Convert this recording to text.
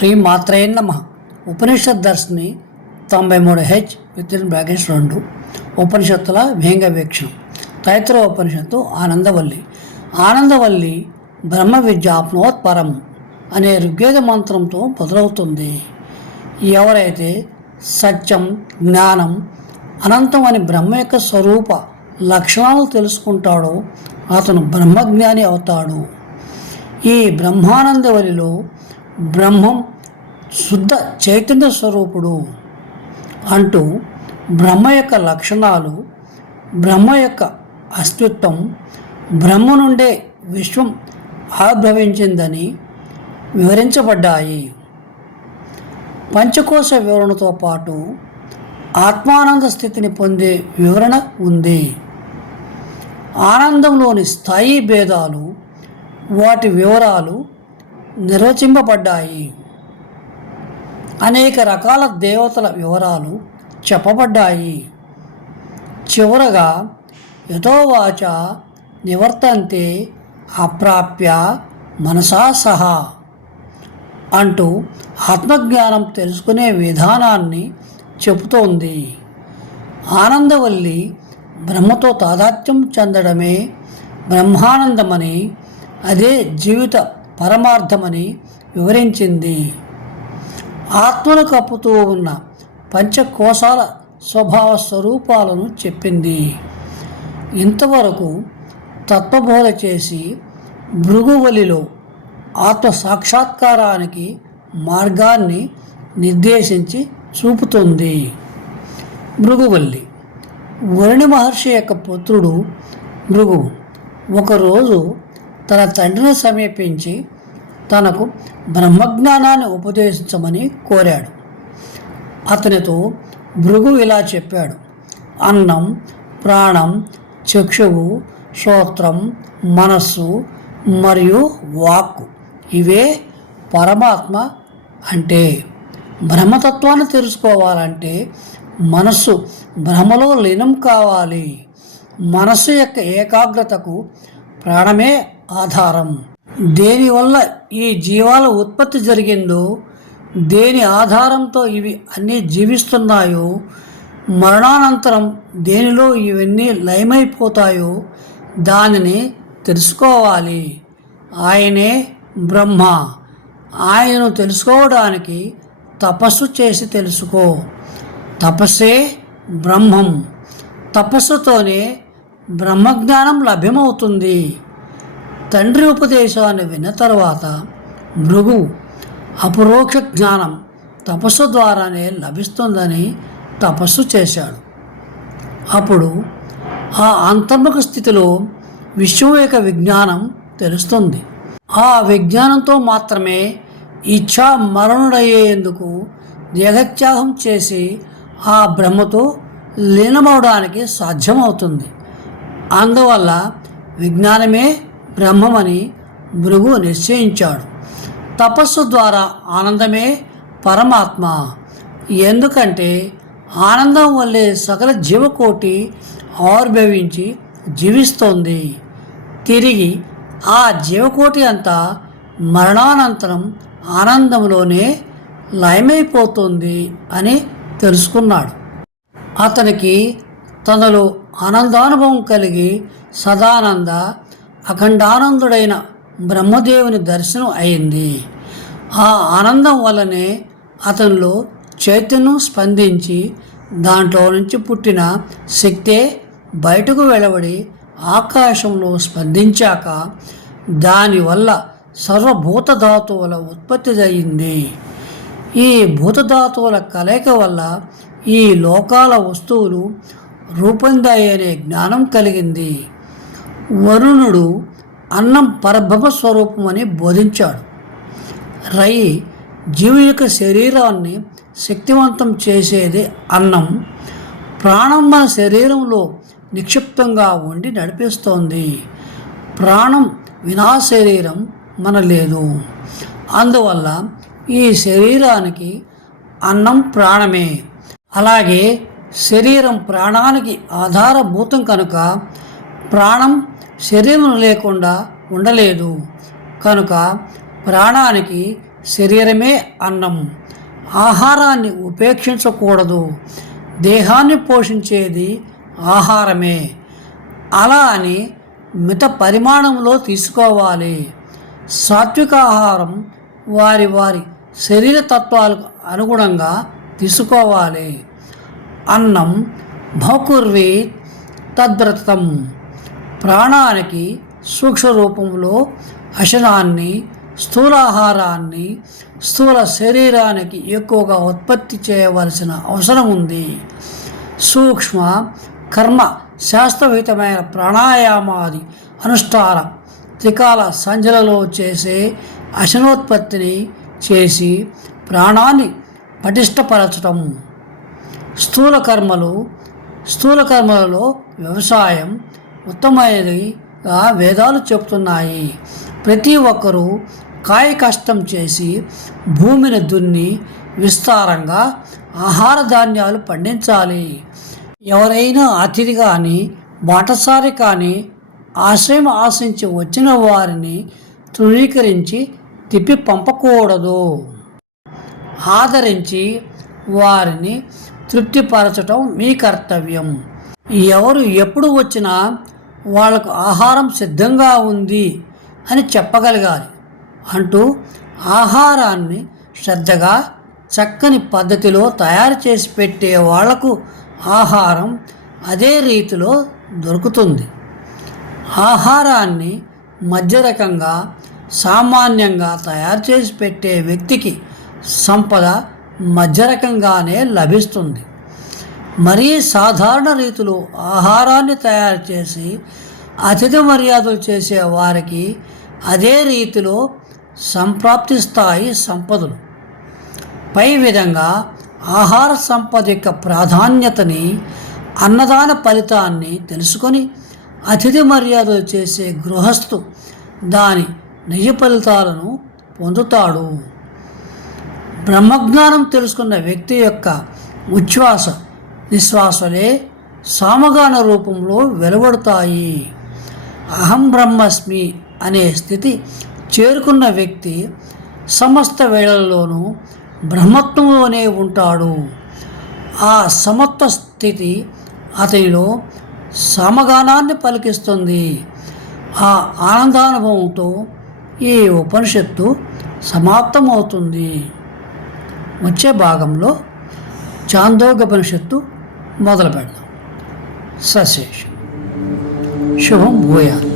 శ్రీ మాత్రేయ నమ. ఉపనిషత్ దర్శిని తొంభై మూడు హెచ్ విత్ఇన్ బ్రాకెట్స్ రెండు. ఉపనిషత్తుల వేంగ వీక్షణం తైత్ర ఉపనిషత్తు ఆనందవల్లి. ఆనందవల్లి బ్రహ్మ విద్యాప్నోత్పరం అనే ఋగ్వేద మంత్రంతో మొదలవుతుంది. ఎవరైతే సత్యం జ్ఞానం అనంతం అని బ్రహ్మ యొక్క స్వరూప లక్షణాలు తెలుసుకుంటాడో అతను బ్రహ్మజ్ఞాని అవుతాడు. ఈ బ్రహ్మానందవరిలో బ్రహ్మం శుద్ధ చైతన్య స్వరూపుడు అంటూ బ్రహ్మ యొక్క లక్షణాలు బ్రహ్మ యొక్క అస్తిత్వం బ్రహ్మ నుండే విశ్వం ఆవిర్భవించిందని వివరించబడ్డాయి. పంచకోశ వివరణతో పాటు ఆత్మానంద స్థితిని పొందే వివరణ ఉంది. ఆనందంలోని స్థాయి భేదాలు వాటి వివరాలు నిర్వచింపబడ్డాయి. అనేక రకాల దేవతల వివరాలు చెప్పబడ్డాయి. చివరగా యథోవాచ నివర్తంతే అప్రాప్య మనసా సహా అంటూ ఆత్మజ్ఞానం తెలుసుకునే విధానాన్ని చెబుతోంది. ఆనందవల్లి బ్రహ్మతో తాదాత్యం చెందడమే బ్రహ్మానందమని అదే జీవిత పరమార్థమని వివరించింది. ఆత్మను కప్పుతూ ఉన్న పంచకోశాల స్వభావ స్వరూపాలను చెప్పింది. ఇంతవరకు తత్వబోధ చేసి భృగువలిలో ఆత్మ సాక్షాత్కారానికి మార్గాన్ని నిర్దేశించి చూపుతుంది. భృగువల్లి. వరుణి మహర్షి యొక్క పుత్రుడు భృగువు ఒకరోజు తన తండ్రిని సమీపించి తనకు బ్రహ్మజ్ఞానాన్ని ఉపదేశించమని కోరాడు. అతనితో భృగు ఇలా చెప్పాడు. అన్నం ప్రాణం చక్షువు శ్రోత్రం మనస్సు మరియు వాక్కు ఇవే పరమాత్మ అంటే. బ్రహ్మతత్వాన్ని తెలుసుకోవాలంటే మనస్సు భ్రమలో లీనం కావాలి. మనస్సు యొక్క ఏకాగ్రతకు ప్రాణమే ఆధారం. దేనివల్ల ఈ జీవాల ఉత్పత్తి జరిగిందో దేని ఆధారంతో ఇవి అన్నీ జీవిస్తున్నాయో మరణానంతరం దేనిలో ఇవన్నీ లయమైపోతాయో దానిని తెలుసుకోవాలి. ఆయనే బ్రహ్మ. ఆయనను తెలుసుకోవడానికి తపస్సు చేసి తెలుసుకో. తపస్సే బ్రహ్మం. తపస్సుతోనే బ్రహ్మజ్ఞానం లభ్యమవుతుంది. తండ్రి ఉపదేశాన్ని విన్న తర్వాత భృగు అపరోక్ష జ్ఞానం తపస్సు ద్వారానే లభిస్తుందని తపస్సు చేశాడు. అప్పుడు ఆ అంతర్ముఖ స్థితిలో విశ్వం యొక్క విజ్ఞానం తెలుస్తుంది. ఆ విజ్ఞానంతో మాత్రమే ఇచ్ఛా మరణుడయ్యేందుకు దేహత్యాగం చేసి ఆ బ్రహ్మతో లీనమవడానికి సాధ్యమవుతుంది. అందువల్ల విజ్ఞానమే బ్రహ్మమని భృగు నిశ్చయించాడు. తపస్సు ద్వారా ఆనందమే పరమాత్మ. ఎందుకంటే ఆనందం వల్లే సకల జీవకోటి ఆవిర్భవించి జీవిస్తోంది. తిరిగి ఆ జీవకోటి అంతా మరణానంతరం ఆనందంలోనే లయమైపోతుంది అని తెలుసుకున్నాడు. అతనికి తనలో ఆనందానుభవం కలిగి సదానంద అఖండానందుడైన బ్రహ్మదేవుని దర్శనం అయింది. ఆ ఆనందం వల్లనే అతనిలో చైతన్యం స్పందించి దాంట్లో నుంచి పుట్టిన శక్తే బయటకు వెలువడి ఆకాశంలో స్పందించాక దానివల్ల సర్వభూత ధాతువుల ఉత్పత్తి అయింది ఈ భూతధాతువుల కలయిక వల్ల ఈ లోకాల వస్తువులు రూపొందాయనే జ్ఞానం కలిగింది. వరుణుడు అన్నం పరబ్రహ్మ స్వరూపమని బోధించాడు. రై జీవి యొక్క శరీరాన్ని శక్తివంతం చేసేది అన్నం. ప్రాణం మన శరీరంలో నిక్షిప్తంగా ఉండి నడిపిస్తోంది. ప్రాణం వినా శరీరం మన లేదు. అందువల్ల ఈ శరీరానికి అన్నం ప్రాణమే. అలాగే శరీరం ప్రాణానికి ఆధారభూతం కనుక ప్రాణం శరీరం లేకుండా ఉండలేదు. కనుక ప్రాణానికి శరీరమే అన్నం ఆహారాన్ని ఉపేక్షించకూడదు. దేహాన్ని పోషించేది ఆహారమే. అలా అని మిత పరిమాణంలో తీసుకోవాలి. సాత్విక ఆహారం వారి వారి శరీర తత్వాలకు అనుగుణంగా తీసుకోవాలి. అన్నం భౌకుర్వి తద్వ్రతం ప్రాణానికి సూక్ష్మ రూపంలో అశనాన్ని స్థూలాహారాన్ని స్థూల శరీరానికి ఎక్కువగా ఉత్పత్తి చేయవలసిన అవసరం ఉంది. సూక్ష్మ కర్మ శాస్త్రవిహితమైన ప్రాణాయామాది అనుష్ఠాన త్రికాల సంధ్యలలో చేసే అశనోత్పత్తిని చేసి ప్రాణాన్ని పటిష్టపరచటం. స్థూల కర్మలు స్థూల కర్మలలో వ్యవసాయం ఉత్తమైనదిగా వేదాలు చెప్తున్నాయి. ప్రతి ఒక్కరూ కాయ కష్టం చేసి భూమిని దున్ని విస్తారంగా ఆహార ధాన్యాలు పండించాలి. ఎవరైనా అతిథి కానీ బాటసారి కానీ ఆశ్రయం ఆశించి వచ్చిన వారిని తృణీకరించి తిప్పి పంపకూడదు. ఆదరించి వారిని తృప్తిపరచటం మీ కర్తవ్యం. ఎవరు ఎప్పుడు వచ్చినా వాళ్ళకు ఆహారం సిద్ధంగా ఉంది అని చెప్పగలగాలి. అంటూ ఆహారాన్ని శ్రద్ధగా చక్కని పద్ధతిలో తయారు చేసి పెట్టే వాళ్ళకు ఆహారం అదే రీతిలో దొరుకుతుంది. ఆహారాన్ని మధ్యరకంగా సామాన్యంగా తయారు చేసి పెట్టే వ్యక్తికి సంపద మధ్యరకంగానే లభిస్తుంది. మరీ సాధారణ రీతిలో ఆహారాన్ని తయారు చేసి అతిథి మర్యాదలు చేసే వారికి అదే రీతిలో సంప్రాప్తి స్థాయి సంపదలు. పై విధంగా ఆహార సంపద యొక్క ప్రాధాన్యతని అన్నదాన ఫలితాన్ని తెలుసుకొని అతిథి మర్యాదలు చేసే గృహస్థు దాని నిజ ఫలితాలను పొందుతాడు. బ్రహ్మజ్ఞానం తెలుసుకున్న వ్యక్తి యొక్క ఉచ్ఛ్వాస నిశ్వాసలే సామగాన రూపంలో వెలువడతాయి. అహం బ్రహ్మస్మి అనే స్థితి చేరుకున్న వ్యక్తి సమస్త వేళల్లోనూ బ్రహ్మత్వంలోనే ఉంటాడు. ఆ సమత్వ స్థితి అతనిలో సమగానాన్ని పలికిస్తుంది. ఆ ఆనందానుభవంతో ఈ ఉపనిషత్తు సమాప్తమవుతుంది. వచ్చే భాగంలో చాందోగోపనిషత్తు మొదలు పెడదాం సశేషం. శుభం భూయాలు